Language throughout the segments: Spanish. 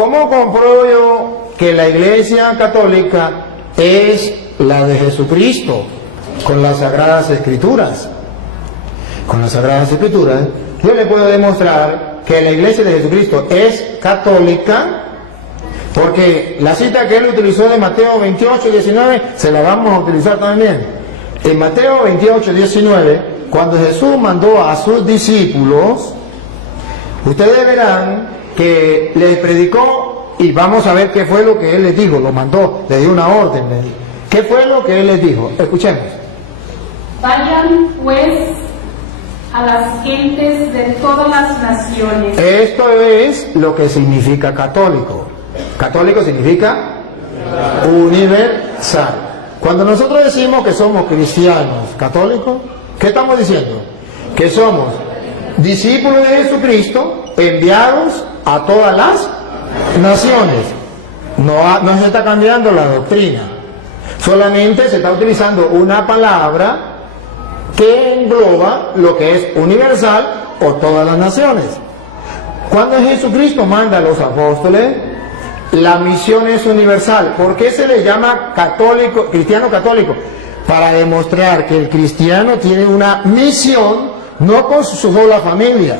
¿Cómo compruebo yo que la Iglesia Católica es la de Jesucristo? Con las Sagradas Escrituras. Con las Sagradas Escrituras yo le puedo demostrar que la Iglesia de Jesucristo es católica, porque la cita que él utilizó de Mateo 28, 19 se la vamos a utilizar también. En Mateo 28, 19, cuando Jesús mandó a sus discípulos, ustedes verán que les predicó, y vamos a ver qué fue lo que él les dijo. Lo mandó, le dio una orden. ¿Qué fue lo que él les dijo? Escuchemos. Vayan pues a las gentes de todas las naciones. Esto es lo que significa católico. Católico significa universal. Cuando nosotros decimos que somos cristianos católicos, ¿qué estamos diciendo? Que somos discípulos de Jesucristo, enviados a todas las naciones. No se está cambiando la doctrina, solamente se está utilizando una palabra que engloba lo que es universal o todas las naciones. Cuando Jesucristo manda a los apóstoles, la misión es universal. ¿Por qué se le llama católico, cristiano católico? Para demostrar que el cristiano tiene una misión, no con su sola familia,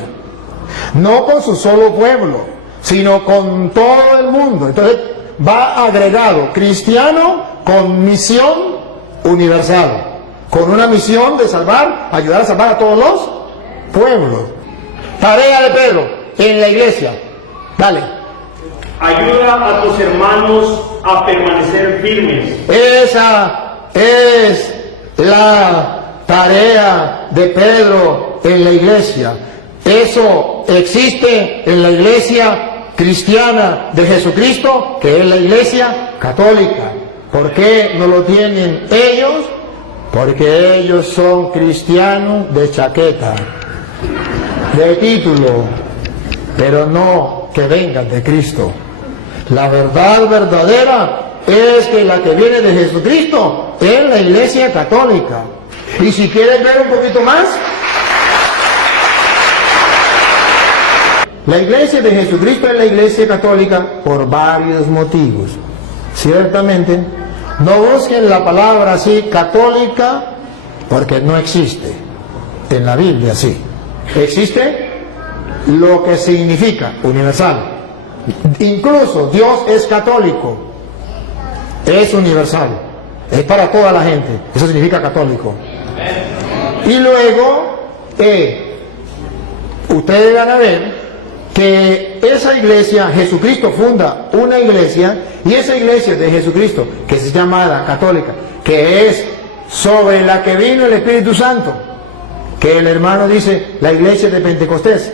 no con su solo pueblo, sino con todo el mundo. Entonces va agregado cristiano con misión universal, con una misión de salvar, ayudar a salvar a todos los pueblos. Tarea de Pedro en la iglesia. Dale. Ayuda a tus hermanos a permanecer firmes. Esa es la tarea de Pedro en la iglesia. Eso existe en la iglesia cristiana de Jesucristo, que es la iglesia católica. ¿Por qué no lo tienen ellos? Porque ellos son cristianos de chaqueta, de título, pero no que vengan de Cristo. La verdad verdadera es que la que viene de Jesucristo es la iglesia católica. Y si quieres ver un poquito más, la iglesia de Jesucristo es la iglesia católica por varios motivos. Ciertamente, no busquen la palabra así, católica, porque no existe en la Biblia así. Existe lo que significa universal. Incluso Dios es católico, es universal, es para toda la gente. Eso significa católico. Y luego, ustedes van a ver que esa iglesia, Jesucristo funda una iglesia, y esa iglesia de Jesucristo, que se llama católica, que es sobre la que vino el Espíritu Santo, que el hermano dice la iglesia de Pentecostés,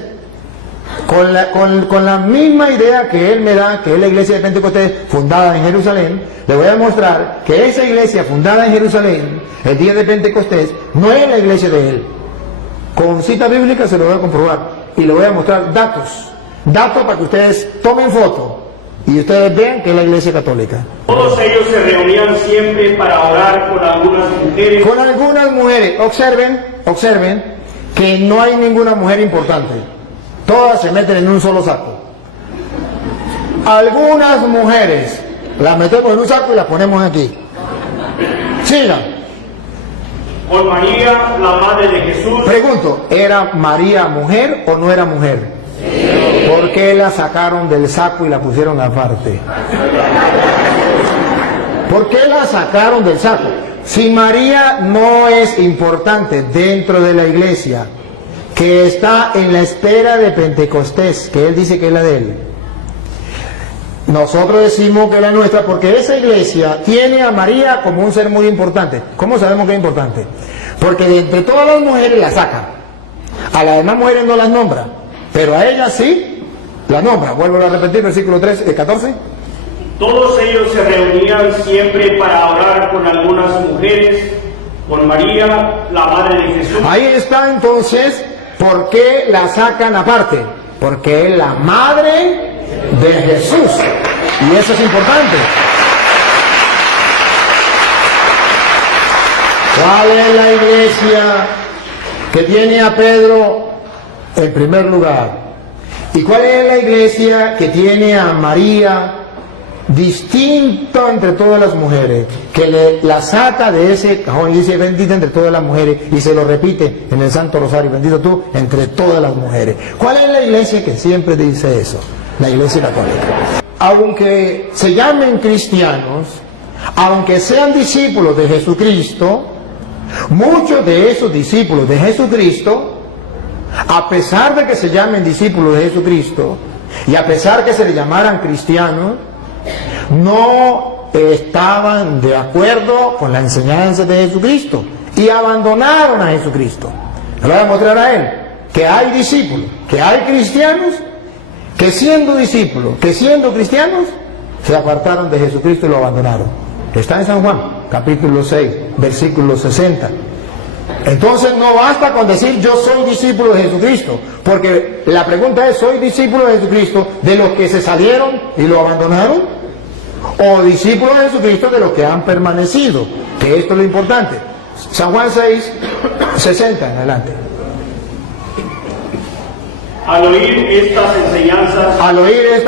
con la misma idea que él me da, que es la iglesia de Pentecostés fundada en Jerusalén. Le voy a mostrar que esa iglesia fundada en Jerusalén, el día de Pentecostés, no es la iglesia de él. Con cita bíblica se lo voy a comprobar, y le voy a mostrar datos para que ustedes tomen foto y ustedes vean que es la iglesia católica. Todos ellos se reunían siempre para orar con algunas mujeres. Con algunas mujeres. Observen que no hay ninguna mujer importante. Todas se meten en un solo saco. Algunas mujeres las metemos en un saco y las ponemos aquí. Sigan. Con María, la madre de Jesús. Pregunto, ¿era María mujer o no era mujer? Sí. ¿Por qué la sacaron del saco y la pusieron aparte? ¿Por qué la sacaron del saco? Si María no es importante dentro de la iglesia, que está en la espera de Pentecostés, que él dice que es la de él, nosotros decimos que es la nuestra, porque esa iglesia tiene a María como un ser muy importante. ¿Cómo sabemos que es importante? Porque de entre todas las mujeres la sacan. A las demás mujeres no las nombra, pero a ella sí la nombra. Vuelvo a repetir, versículo 14. Todos ellos se reunían siempre para orar con algunas mujeres, con María, la madre de Jesús. Ahí está entonces, ¿por qué la sacan aparte? Porque es la madre de Jesús, y eso es importante. ¿Cuál es la iglesia que tiene a Pedro en primer lugar ¿Y cuál es la iglesia que tiene a María distinta entre todas las mujeres? Que la saca de ese cajón y dice bendita entre todas las mujeres, y se lo repite en el Santo Rosario, bendito tú entre todas las mujeres. ¿Cuál es la iglesia que siempre dice eso? La Iglesia Católica. Aunque se llamen cristianos, aunque sean discípulos de Jesucristo, muchos de esos discípulos de Jesucristo, a pesar de que se llamen discípulos de Jesucristo y a pesar que se le llamaran cristianos, no estaban de acuerdo con la enseñanza de Jesucristo y abandonaron a Jesucristo. Le voy a mostrar a él que hay discípulos, que hay cristianos que siendo discípulos, que siendo cristianos, se apartaron de Jesucristo y lo abandonaron. Está en San Juan, capítulo 6, versículo 60. Entonces no basta con decir yo soy discípulo de Jesucristo, porque la pregunta es, ¿soy discípulo de Jesucristo de los que se salieron y lo abandonaron? ¿O discípulo de Jesucristo de los que han permanecido? Que esto es lo importante. San Juan 6, 60 en adelante. Al oír estas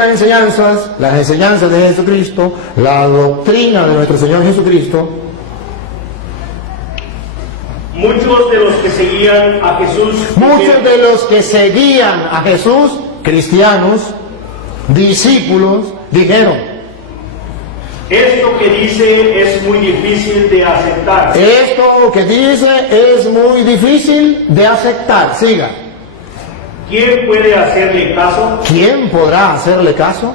enseñanzas, las enseñanzas de Jesucristo, la doctrina de nuestro Señor Jesucristo, muchos de los que seguían a Jesús, cristianos, discípulos, dijeron: esto que dice es muy difícil de aceptar. Esto que dice es muy difícil de aceptar. Siga. ¿Quién puede hacerle caso? ¿Quién podrá hacerle caso?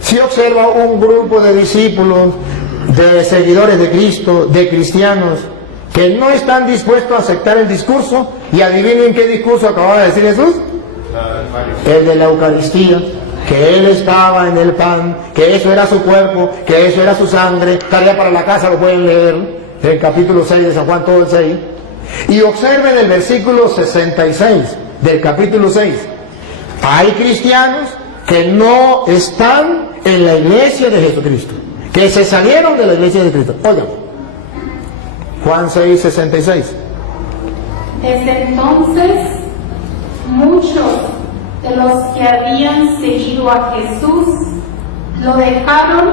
Si observa un grupo de discípulos, de seguidores de Cristo, de cristianos, que no están dispuestos a aceptar el discurso, y adivinen qué discurso acababa de decir Jesús. El de la Eucaristía, que Él estaba en el pan, que eso era su cuerpo, que eso era su sangre. Tarea para la casa, lo pueden leer, el capítulo 6 de San Juan, todo el 6. Y observen el versículo 66 del capítulo 6. Hay cristianos que no están en la iglesia de Jesucristo, que se salieron de la iglesia de Cristo. Oigan, Juan 6, 66. Desde entonces, muchos de los que habían seguido a Jesús lo dejaron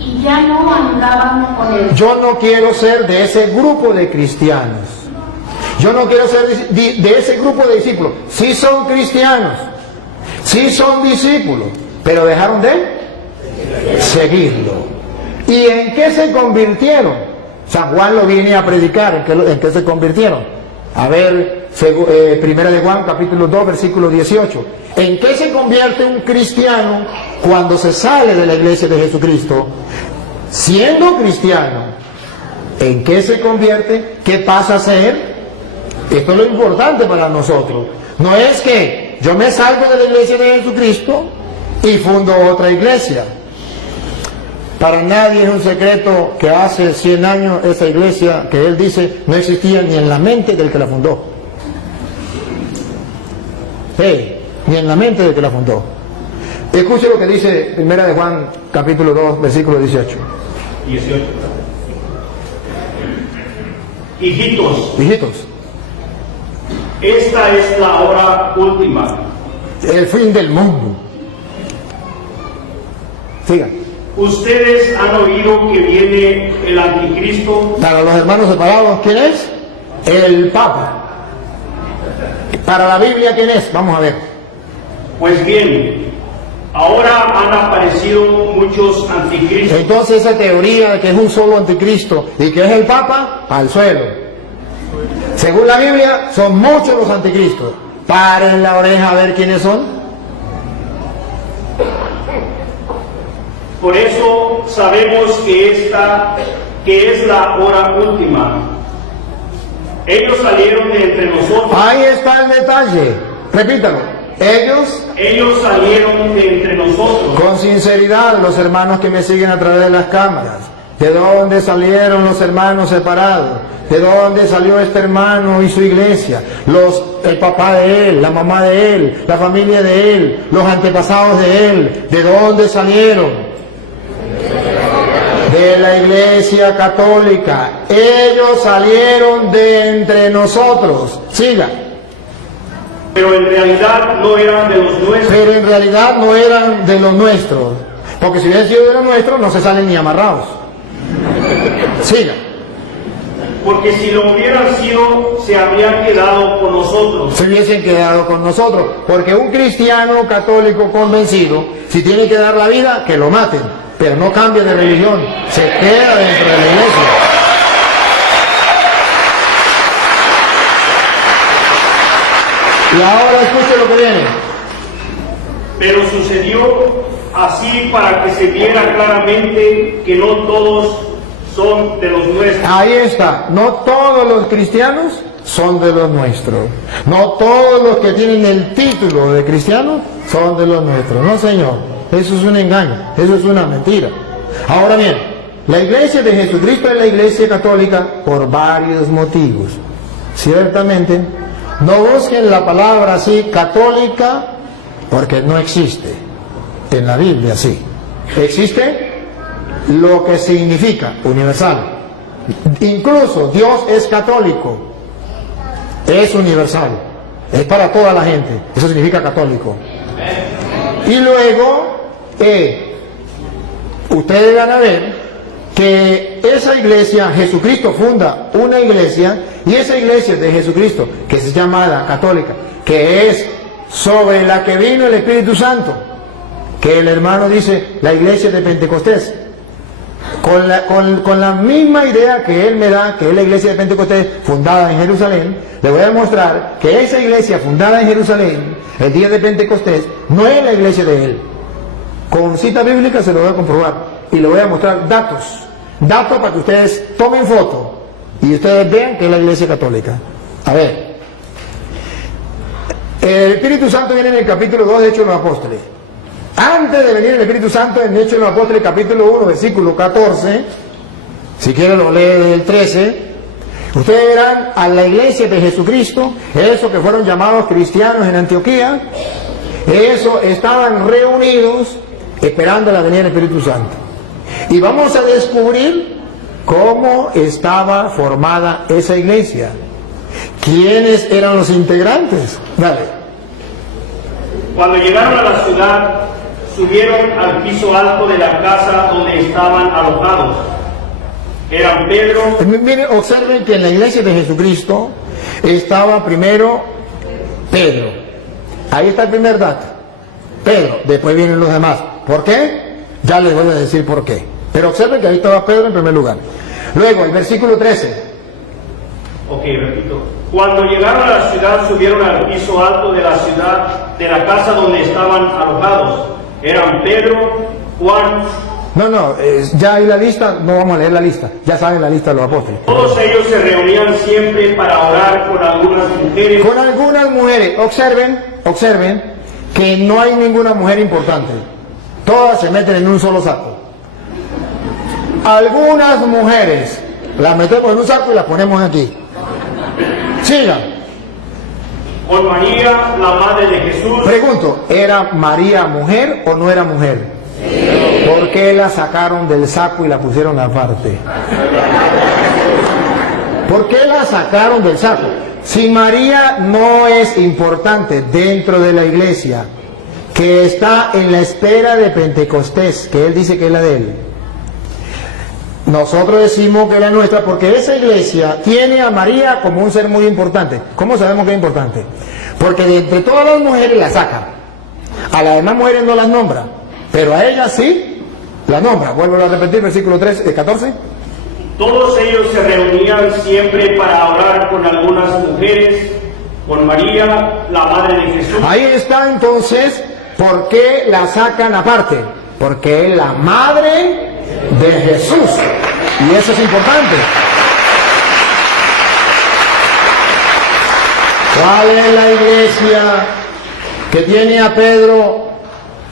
y ya no andaban con él. Yo no quiero ser de ese grupo de cristianos. Yo no quiero ser de ese grupo de discípulos. Sí son cristianos, sí son discípulos, pero dejaron de seguirlo. ¿Y en qué se convirtieron? San Juan lo viene a predicar. ¿En qué se convirtieron? A ver, primera de Juan, capítulo 2, versículo 18. ¿En qué se convierte un cristiano cuando se sale de la iglesia de Jesucristo? Siendo cristiano, ¿en qué se convierte? ¿Qué pasa a ser? Esto es lo importante para nosotros. No es que yo me salgo de la iglesia de Jesucristo y fundo otra iglesia. Para nadie es un secreto que hace 100 años esa iglesia, que él dice, no existía ni en la mente del que la fundó. Ni en la mente del que la fundó. Escuche lo que dice primera de Juan, capítulo 2, versículo 18. Hijitos, esta es la hora última, el fin del mundo. Sigan. Ustedes han oído que viene el anticristo. Para los hermanos separados, ¿quién es? El Papa. Para la Biblia, ¿quién es? Vamos a ver. Pues bien, ahora han aparecido muchos anticristos. Entonces esa teoría de que es un solo anticristo y que es el Papa, al suelo. Según la Biblia, son muchos los anticristos. Paren la oreja a ver quiénes son. Por eso sabemos que esta es la hora última. Ellos salieron de entre nosotros. Ahí está el detalle. Repítalo. Ellos salieron de entre nosotros. Con sinceridad, los hermanos que me siguen a través de las cámaras. ¿De dónde salieron los hermanos separados? ¿De dónde salió este hermano y su iglesia? El papá de él, la mamá de él, la familia de él, los antepasados de él. ¿De dónde salieron? De la iglesia católica. Ellos salieron de entre nosotros. Siga. pero en realidad no eran de los nuestros. Pero en realidad no eran de los nuestros. Porque si hubieran sido de los nuestros, no se salen ni amarrados. Siga. Porque si lo hubieran sido, se habrían quedado con nosotros. Se hubiesen quedado con nosotros. Porque un cristiano católico convencido, si tiene que dar la vida, que lo maten. Pero no cambie de religión. Se queda dentro de la iglesia. Y ahora escuche lo que viene. Pero sucedió así para que se viera claramente que no todos son de los nuestros. Ahí está. No todos los cristianos son de los nuestros. No todos los que tienen el título de cristianos son de los nuestros. No, señor. Eso es un engaño. Eso es una mentira. Ahora bien, la iglesia de Jesucristo es la iglesia católica por varios motivos. Ciertamente, no busquen la palabra así, católica, porque no existe en la Biblia así. Existe lo que significa universal. Incluso Dios es católico, es universal, es para toda la gente. Eso significa católico. Y luego, ustedes van a ver que esa iglesia, Jesucristo funda una iglesia, y esa iglesia de Jesucristo, que se llama la católica, que es sobre la que vino el Espíritu Santo, que el hermano dice la iglesia de Pentecostés, con la misma idea que él me da, que es la iglesia de Pentecostés fundada en Jerusalén, le voy a demostrar que esa iglesia fundada en Jerusalén, el día de Pentecostés, no es la iglesia de él. Con cita bíblica se lo voy a comprobar, y le voy a mostrar datos para que ustedes tomen foto y ustedes vean que es la iglesia católica. A ver, el Espíritu Santo viene en el capítulo 2 de Hechos de los Apóstoles. Antes de venir el Espíritu Santo, en Hechos de los Apóstoles, capítulo 1, versículo 14, si quieren lo lee del 13, ustedes verán a la iglesia de Jesucristo, esos que fueron llamados cristianos en Antioquía, esos estaban reunidos esperando la venida del Espíritu Santo. Y vamos a descubrir cómo estaba formada esa iglesia. ¿Quiénes eran los integrantes? Dale. Cuando llegaron a la ciudad, subieron al piso alto de la casa donde estaban alojados. Eran Pedro. Miren, observen que en la iglesia de Jesucristo estaba primero Pedro. Ahí está el primer dato. Pedro, después vienen los demás. ¿Por qué? Ya les voy a decir por qué. Pero observen que ahí estaba Pedro en primer lugar. Luego, el versículo 13. Ok, repito. Cuando llegaron a la ciudad, subieron al piso alto de la ciudad, de la casa donde estaban alojados. Eran Pedro, Juan. No, ya hay la lista, no vamos a leer la lista. Ya saben la lista de los apóstoles. Todos ellos se reunían siempre para orar con algunas mujeres. Con algunas mujeres. Observen que no hay ninguna mujer importante. Todas se meten en un solo saco. Algunas mujeres las metemos en un saco y las ponemos aquí. Sigan. Con María, la madre de Jesús. Pregunto, ¿era María mujer o no era mujer? Sí. ¿Por qué la sacaron del saco y la pusieron aparte? ¿Por qué la sacaron del saco? Si María no es importante dentro de la iglesia, que está en la espera de Pentecostés, que él dice que es la de él, nosotros decimos que es la nuestra porque esa iglesia tiene a María como un ser muy importante. ¿Cómo sabemos que es importante? Porque de entre todas las mujeres la saca. A las demás mujeres no las nombra, pero a ella sí la nombra. Vuelvo a repetir, versículo 14. Todos ellos se reunían siempre para orar con algunas mujeres, con María, la madre de Jesús. Ahí está entonces, ¿por qué la sacan aparte? Porque es la madre de Jesús. Y eso es importante. ¿Cuál es la iglesia que tiene a Pedro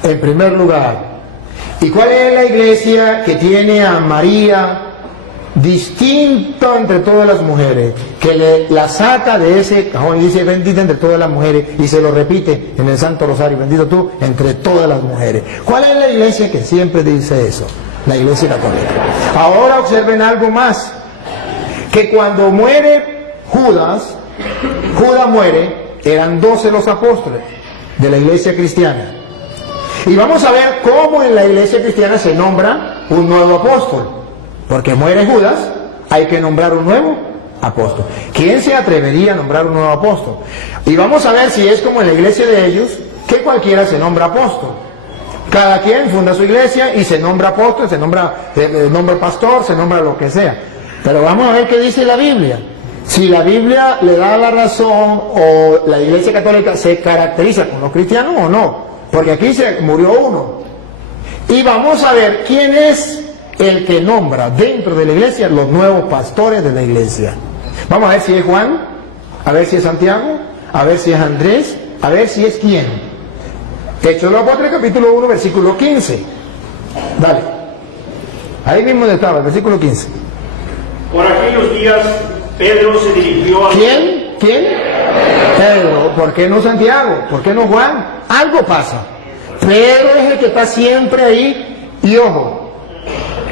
en primer lugar? ¿Y cuál es la iglesia que tiene a María distinta entre todas las mujeres? Que la saca de ese cajón y dice bendita entre todas las mujeres, y se lo repite en el Santo Rosario, bendito tú entre todas las mujeres. ¿Cuál es la iglesia que siempre dice eso? La iglesia católica. Ahora observen algo más, que cuando muere Judas muere eran 12 los apóstoles de la iglesia cristiana. Y vamos a ver cómo en la iglesia cristiana se nombra un nuevo apóstol. Porque muere Judas, hay que nombrar un nuevo apóstol. ¿Quién se atrevería a nombrar un nuevo apóstol? Y vamos a ver si es como en la iglesia de ellos, que cualquiera se nombra apóstol. Cada quien funda su iglesia y se nombra apóstol, se nombra pastor, se nombra lo que sea. Pero vamos a ver qué dice la Biblia. Si la Biblia le da la razón o la iglesia católica se caracteriza con los cristianos o no. Porque aquí se murió uno. Y vamos a ver quién es el que nombra dentro de la iglesia los nuevos pastores de la iglesia. Vamos a ver si es Juan, a ver si es Santiago, a ver si es Andrés, a ver si es quién. Hechos de los Apóstoles, capítulo 1, versículo 15. Dale. Ahí mismo estaba, el versículo 15. Por aquellos días Pedro se dirigió a... ¿Quién? Pedro. ¿Por qué no Santiago? ¿Por qué no Juan? Algo pasa. Pedro es el que está siempre ahí. Y ojo,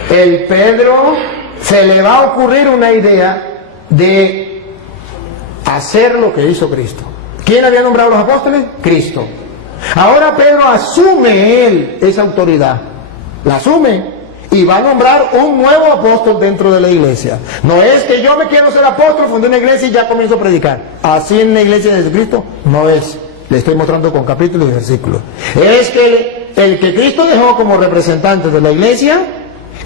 el Pedro se le va a ocurrir una idea de hacer lo que hizo Cristo. ¿Quién había nombrado a los apóstoles? Cristo. Ahora Pedro asume él esa autoridad. La asume. Y va a nombrar un nuevo apóstol dentro de la iglesia. No es que yo me quiero ser apóstol, fundé una iglesia y ya comienzo a predicar. Así en la iglesia de Jesucristo no es. Le estoy mostrando con capítulos y versículos. Es que el que Cristo dejó como representante de la iglesia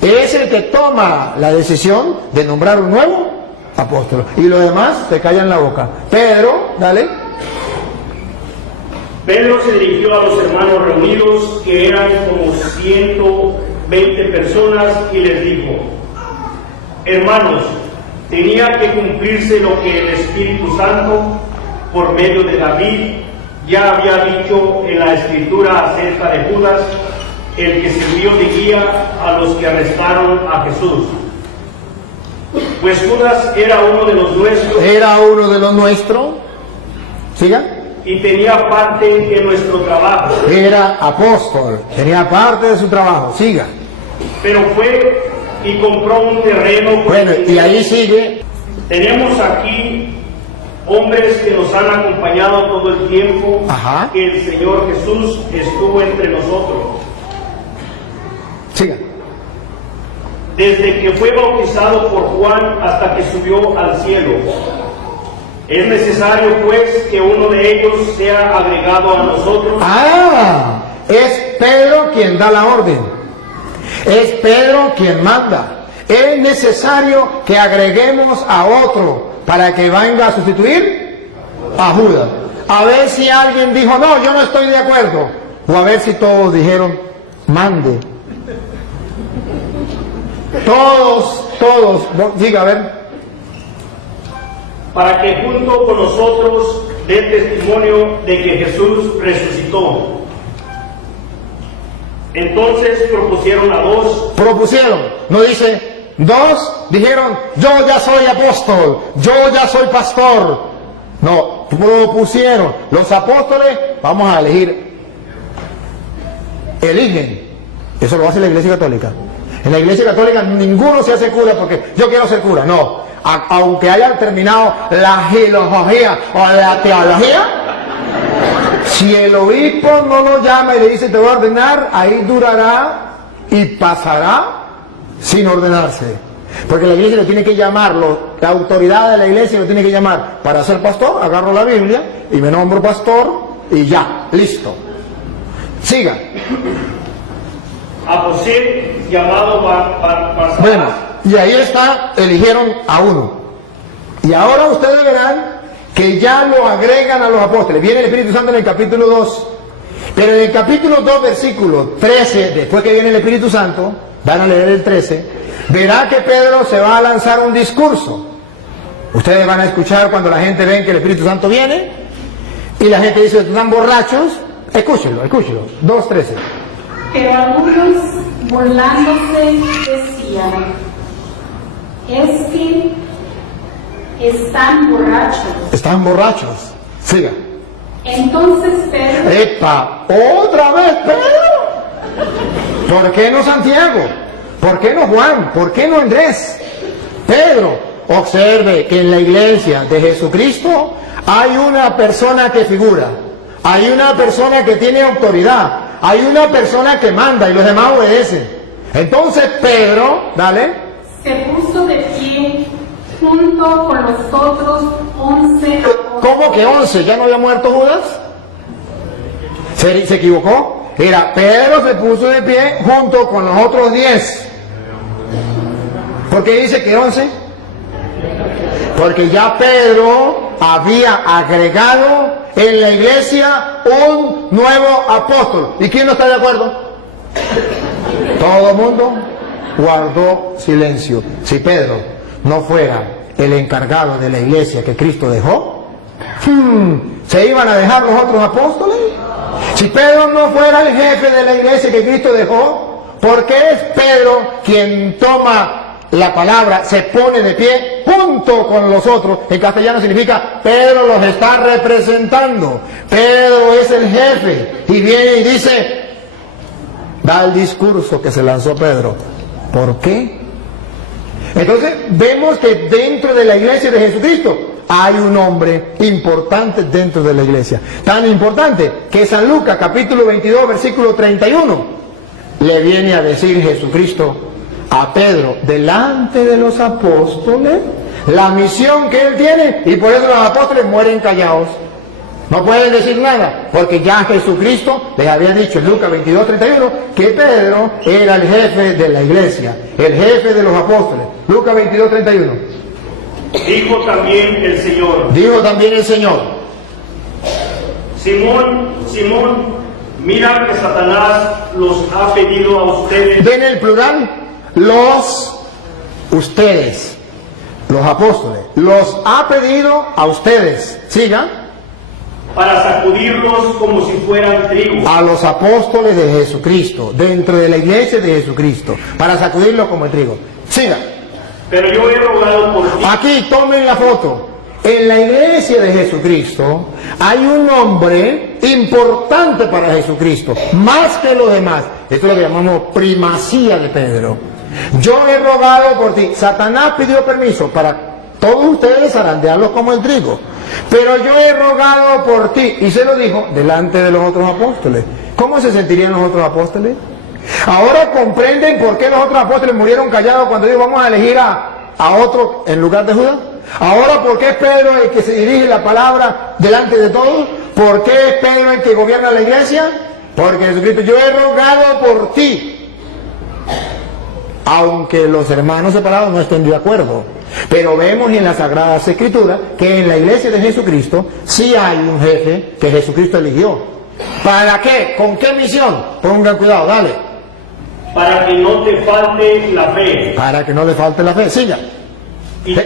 es el que toma la decisión de nombrar un nuevo apóstol. Y los demás se callan la boca. Pedro, dale. Pedro se dirigió a los hermanos reunidos, que eran como 120 personas, y les dijo: hermanos, tenía que cumplirse lo que el Espíritu Santo, por medio de David, ya había dicho en la Escritura acerca de Judas, el que sirvió de guía a los que arrestaron a Jesús. Pues Judas era uno de los nuestros. Era uno de los nuestros. ¿Siga? Y tenía parte en nuestro trabajo. Era apóstol, tenía parte de su trabajo. Siga. Pero fue y compró un terreno. Bueno, y ahí sigue. Tenemos aquí hombres que nos han acompañado todo el tiempo. Ajá. Que el Señor Jesús estuvo entre nosotros. Siga. Desde que fue bautizado por Juan hasta que subió al cielo. Es necesario pues que uno de ellos sea agregado a nosotros. Es Pedro quien da la orden. Es Pedro quien manda. Es necesario que agreguemos a otro para que venga a sustituir a Judas. A ver si alguien dijo, no, yo no estoy de acuerdo. O a ver si todos dijeron, mande. Todos. Diga, a ver. Para que junto con nosotros dé testimonio de que Jesús resucitó. Entonces propusieron a dos. No dice, dos dijeron, yo ya soy apóstol, yo ya soy pastor. No, propusieron. Los apóstoles, vamos a elegir. Eligen. Eso lo hace la Iglesia Católica. En la Iglesia Católica ninguno se hace cura porque yo quiero ser cura. No. Aunque hayan terminado la filosofía o la teología, si el obispo no lo llama y le dice te voy a ordenar, ahí durará y pasará sin ordenarse. Porque la iglesia lo tiene que llamarlo, la autoridad de la iglesia lo tiene que llamar. Para ser pastor, agarro la Biblia y me nombro pastor y ya, listo. Siga. A José, llamado Barsabás. Bueno. Y ahí está, eligieron a uno. Y ahora ustedes verán que ya lo agregan a los apóstoles. Viene el Espíritu Santo en el capítulo 2. Pero en el capítulo 2, versículo 13, después que viene el Espíritu Santo, van a leer el 13, verá que Pedro se va a lanzar un discurso. Ustedes van a escuchar cuando la gente ve que el Espíritu Santo viene y la gente dice, están borrachos. Escúchenlo. 2:13. Pero algunos, burlándose, decían: es que están borrachos. Siga. Entonces Pedro... ¡Epa! ¿Otra vez Pedro? ¿Por qué no Santiago? ¿Por qué no Juan? ¿Por qué no Andrés? Pedro. Observe que en la iglesia de Jesucristo hay una persona que figura, hay una persona que tiene autoridad, hay una persona que manda y los demás obedecen. Entonces Pedro, dale, se puso de pie junto con los otros 11 apóstoles. ¿cómo que 11? ¿Ya no había muerto Judas? ¿Se equivocó? Era Pedro se puso de pie junto con los otros 10. ¿Por qué dice que 11? Porque ya Pedro había agregado en la iglesia un nuevo apóstol. ¿Y quién no está de acuerdo? Todo el mundo guardó silencio. Si Pedro no fuera el encargado de la iglesia que Cristo dejó, ¿se iban a dejar los otros apóstoles? Si Pedro no fuera el jefe de la iglesia que Cristo dejó, ¿por qué es Pedro quien toma la palabra, se pone de pie junto con los otros? En castellano significa Pedro los está representando. Pedro es el jefe y viene y dice, da el discurso que se lanzó Pedro. ¿Por qué? Entonces vemos que dentro de la iglesia de Jesucristo hay un hombre importante dentro de la iglesia. Tan importante que San Lucas capítulo 22 versículo 31 le viene a decir Jesucristo a Pedro delante de los apóstoles la misión que él tiene, y por eso los apóstoles mueren callados. No pueden decir nada, porque ya Jesucristo les había dicho en Lucas 22:31 que Pedro era el jefe de la iglesia, el jefe de los apóstoles. Lucas 22:31. Dijo también el Señor. Dijo también el Señor. Simón, Simón, mira que Satanás los ha pedido a ustedes. Ven el plural, ustedes, los apóstoles, los ha pedido a ustedes. Siga. Para sacudirlos como si fueran trigo. A los apóstoles de Jesucristo, dentro de la iglesia de Jesucristo, para sacudirlos como el trigo. Siga. Pero yo he rogado por ti. Aquí tomen la foto. En la iglesia de Jesucristo hay un hombre importante para Jesucristo, más que los demás. Esto es lo que llamamos primacía de Pedro. Yo he rogado por ti. Satanás pidió permiso para todos ustedes zarandearlos como el trigo. Pero yo he rogado por ti. Y se lo dijo delante de los otros apóstoles. ¿Cómo se sentirían los otros apóstoles? Ahora comprenden por qué los otros apóstoles murieron callados cuando dijo vamos a elegir a otro en lugar de Judas. Ahora, ¿por qué es Pedro el que se dirige la palabra delante de todos? ¿Por qué es Pedro el que gobierna la iglesia? Porque Jesucristo, yo he rogado por ti. Aunque los hermanos separados no estén de acuerdo. Pero vemos en las Sagradas Escrituras que en la iglesia de Jesucristo sí hay un jefe que Jesucristo eligió. ¿Para qué? ¿Con qué misión? Pongan cuidado, dale. Para que no te falte la fe. Para que no le falte la fe. Siga. Y tú,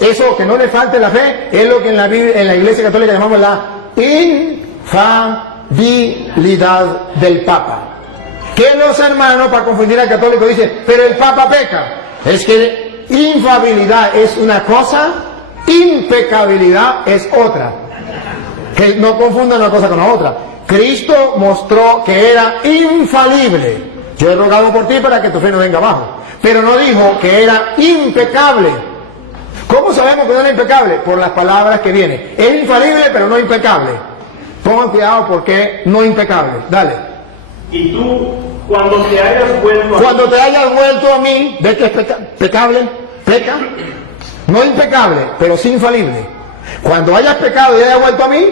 Eso que no le falte la fe es lo que en la Iglesia Católica llamamos la infalibilidad del Papa. Que los hermanos, para confundir al católico, dicen, pero el Papa peca. Es que infalibilidad es una cosa, impecabilidad es otra. Que no confundan una cosa con la otra. Cristo mostró que era infalible. Yo he rogado por ti para que tu fe no venga abajo. Pero no dijo que era impecable. ¿Cómo sabemos que no era impecable? Por las palabras que vienen. Es infalible, pero no impecable. Pongan cuidado porque no impecable. Dale. y tú, cuando te hayas vuelto a mí, ¿ves que es pecable? ¿Peca? No impecable, pero sí infalible. Cuando hayas pecado y hayas vuelto a mí,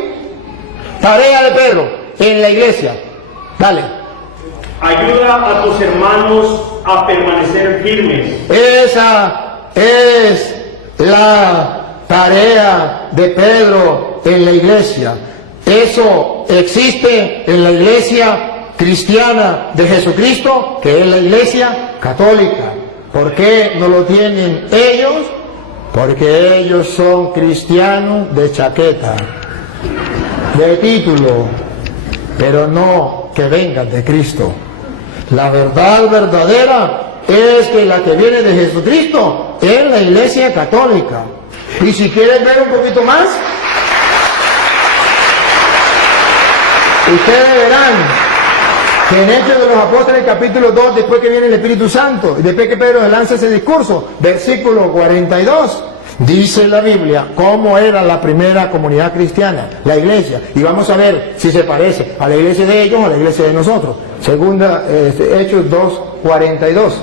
tarea de Pedro en la iglesia. Dale. ayuda a tus hermanos a permanecer firmes. Esa es la tarea de Pedro en la iglesia. Eso existe en la iglesia cristiana de Jesucristo, que es la iglesia católica. ¿Por qué no lo tienen ellos? Porque ellos son cristianos de chaqueta, de título, pero no que vengan de Cristo. La verdad verdadera es que la que viene de Jesucristo es la iglesia católica. Y si quieres ver un poquito más, ustedes verán que en Hechos de los Apóstoles, capítulo 2, después que viene el Espíritu Santo, y después que Pedro lanza ese discurso, versículo 42, dice la Biblia cómo era la primera comunidad cristiana, la iglesia, y vamos a ver si se parece a la iglesia de ellos o a la iglesia de nosotros. Segunda, Hechos 2:42.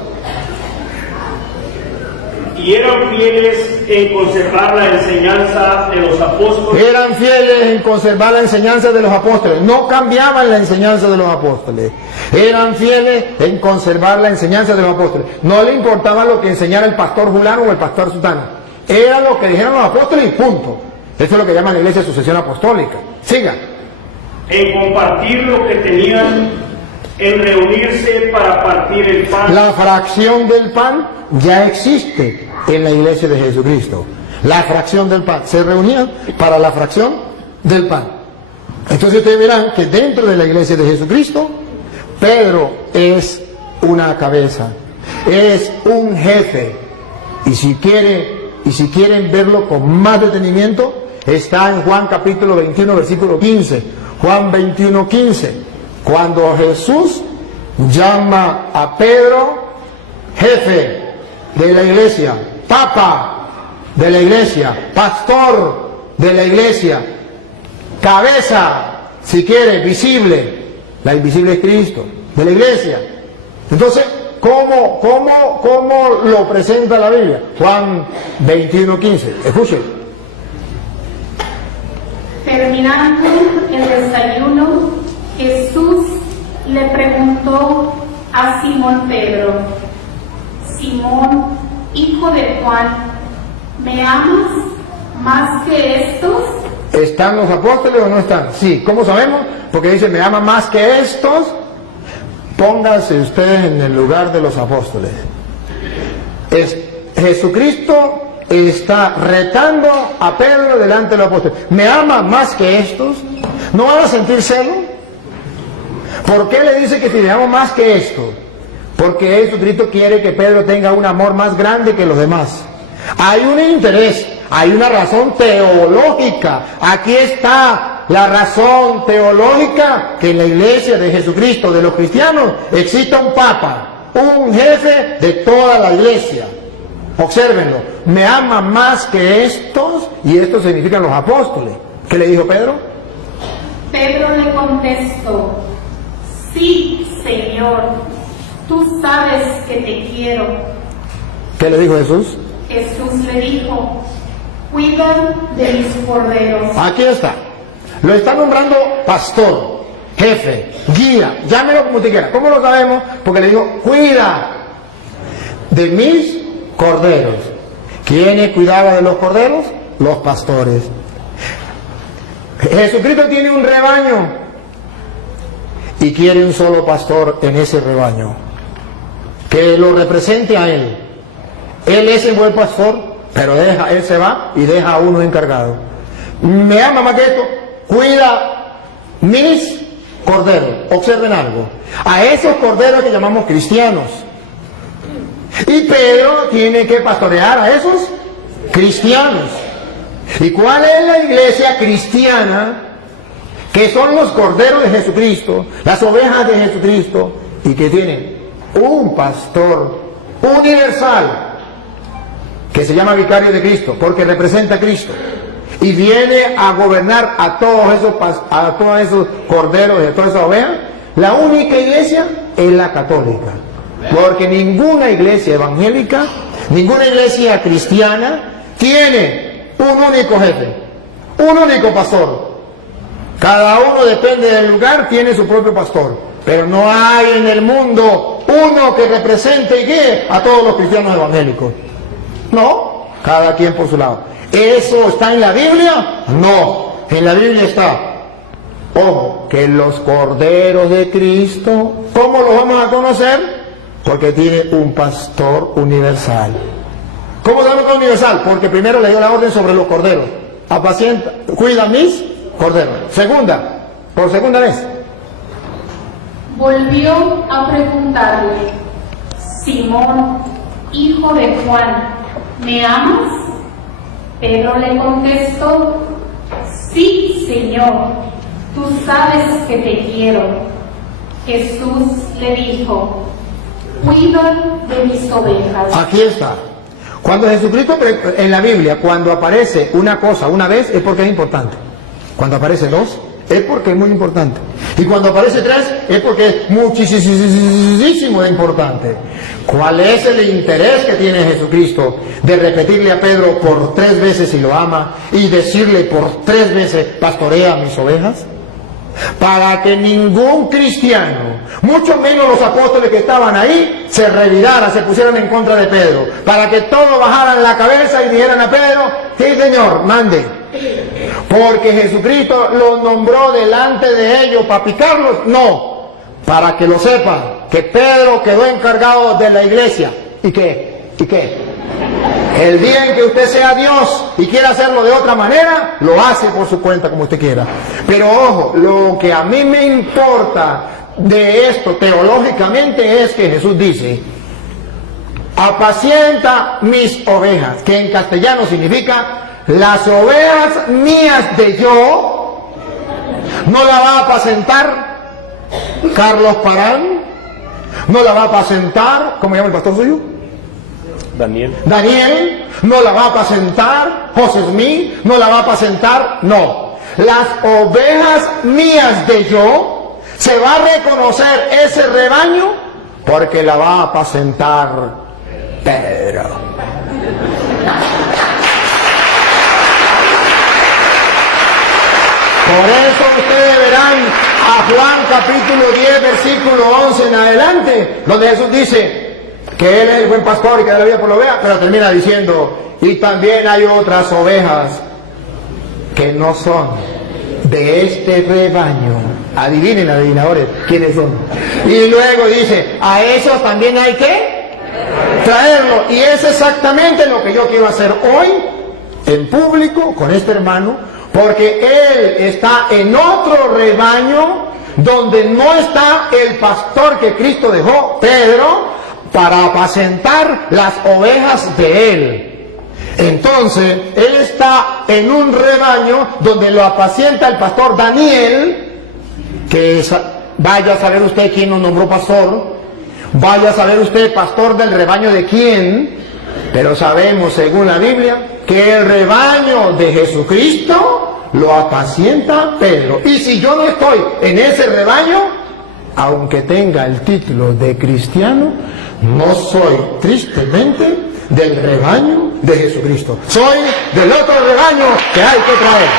Y eran fieles en conservar la enseñanza de los apóstoles. Eran fieles en conservar la enseñanza de los apóstoles. No cambiaban la enseñanza de los apóstoles. Eran fieles en conservar la enseñanza de los apóstoles. No le importaba lo que enseñara el pastor fulano o el pastor sutano. Era lo que dijeron los apóstoles y punto. Eso es lo que llaman la iglesia de sucesión apostólica. Siga. En compartir lo que tenían, en reunirse para partir el pan. La fracción del pan ya existe en la iglesia de Jesucristo. La fracción del pan. Se reunían para la fracción del pan. Entonces ustedes verán que dentro de la iglesia de Jesucristo, Pedro es una cabeza, es un jefe. Y si quieren verlo con más detenimiento, está en Juan capítulo 21, versículo 15. Juan 21, 15. Cuando Jesús llama a Pedro jefe de la iglesia, papa de la iglesia, pastor de la iglesia, cabeza, si quiere, visible, la invisible es Cristo, de la iglesia. Entonces, ¿cómo lo presenta la Biblia? Juan 21, 15. Escuchen. Terminando el desayuno, Jesús le preguntó a Simón Pedro: Simón, hijo de Juan, ¿me amas más que estos? ¿Están los apóstoles o no están? Sí. ¿Cómo sabemos? Porque dice, ¿me ama más que estos? Pónganse ustedes en el lugar de los apóstoles. Jesucristo está retando a Pedro delante de los apóstoles. ¿Me ama más que estos? ¿No van a sentir celo? ¿Por qué le dice que si le amo más que esto? Porque Jesucristo quiere que Pedro tenga un amor más grande que los demás. Hay un interés, hay una razón teológica. Aquí está la razón teológica, que en la iglesia de Jesucristo, de los cristianos, exista un papa, un jefe de toda la iglesia. Obsérvenlo, me ama más que estos, y estos significan los apóstoles. ¿Qué le dijo Pedro? Pedro le contestó: sí, Señor, tú sabes que te quiero. ¿Qué le dijo Jesús? Jesús le dijo: cuida de mis corderos. Aquí está. Lo está nombrando pastor, jefe, guía, llámelo como usted quiera. ¿Cómo lo sabemos? Porque le dijo, cuida de mis corderos. ¿Quiénes cuidaban de los corderos? Los pastores. Jesucristo tiene un rebaño y quiere un solo pastor en ese rebaño que lo represente a él. Él es el buen pastor, pero él se va y deja a uno encargado. Me ama más que esto, cuida mis corderos. Observen algo, a esos corderos que llamamos cristianos, y Pedro tiene que pastorear a esos cristianos. ¿Y cuál es la iglesia cristiana? Que son los corderos de Jesucristo, las ovejas de Jesucristo, y que tienen un pastor universal que se llama vicario de Cristo, porque representa a Cristo y viene a gobernar a todos esos corderos y a todas esas ovejas. La única iglesia es la católica, porque ninguna iglesia evangélica, ninguna iglesia cristiana tiene un único jefe, un único pastor. Cada uno, depende del lugar, tiene su propio pastor, pero no hay en el mundo uno que represente y guíe a todos los cristianos evangélicos. No, cada quien por su lado. ¿Eso está en la Biblia? No, en la Biblia está, ojo, que los corderos de Cristo, ¿cómo los vamos a conocer? Porque tiene un pastor universal. ¿Cómo sabemos que es universal? Porque primero le dio la orden sobre los corderos: apacienta, cuida mis corderos. Por segunda vez. Volvió a preguntarle: Simón, hijo de Juan, ¿me amas? Pedro le contestó: sí, Señor, tú sabes que te quiero. Jesús le dijo: cuida de mis ovejas. Aquí está. Cuando Jesucristo, en la Biblia, cuando aparece una cosa una vez, es porque es importante. Cuando aparece dos, es porque es muy importante. Y cuando aparece tres, es porque es muchísimo importante. ¿Cuál es el interés que tiene Jesucristo de repetirle a Pedro por 3 veces si lo ama y decirle por 3 veces, pastorea mis ovejas? Para que ningún cristiano, mucho menos los apóstoles que estaban ahí, se reviraran, se pusieran en contra de Pedro. Para que todos bajaran la cabeza y dijeran a Pedro, sí señor, mande. Porque Jesucristo los nombró delante de ellos para picarlos, no, para que lo sepan, que Pedro quedó encargado de la iglesia. ¿Y qué? El día en que usted sea Dios y quiera hacerlo de otra manera, lo hace por su cuenta como usted quiera. Pero ojo, lo que a mí me importa de esto teológicamente es que Jesús dice, apacienta mis ovejas, que en castellano significa, las ovejas mías de yo, no la va a apacentar Carlos Parán, no la va a apacentar, ¿cómo se llama el pastor suyo? Daniel, no la va a apacentar José Smith, no la va a apacentar, no. Las ovejas mías de yo, se va a reconocer ese rebaño porque la va a apacentar Pedro. Por eso ustedes verán a Juan capítulo 10, versículo 11 en adelante, donde Jesús dice que Él es el buen pastor y que da la vida por la oveja, pero termina diciendo, y también hay otras ovejas que no son de este rebaño. Adivinen, adivinadores, ¿quiénes son? Y luego dice, a esos también hay que traerlo. Y es exactamente lo que yo quiero hacer hoy, en público, con este hermano, porque él está en otro rebaño, donde no está el pastor que Cristo dejó, Pedro, para apacentar las ovejas de él. Entonces, él está en un rebaño donde lo apacienta el pastor Daniel, que vaya a saber usted quién nos nombró pastor, vaya a saber usted pastor del rebaño de quién, pero sabemos según la Biblia que el rebaño de Jesucristo lo apacienta Pedro. Y si yo no estoy en ese rebaño, aunque tenga el título de cristiano, no soy tristemente del rebaño de Jesucristo. Soy del otro rebaño que hay que traer.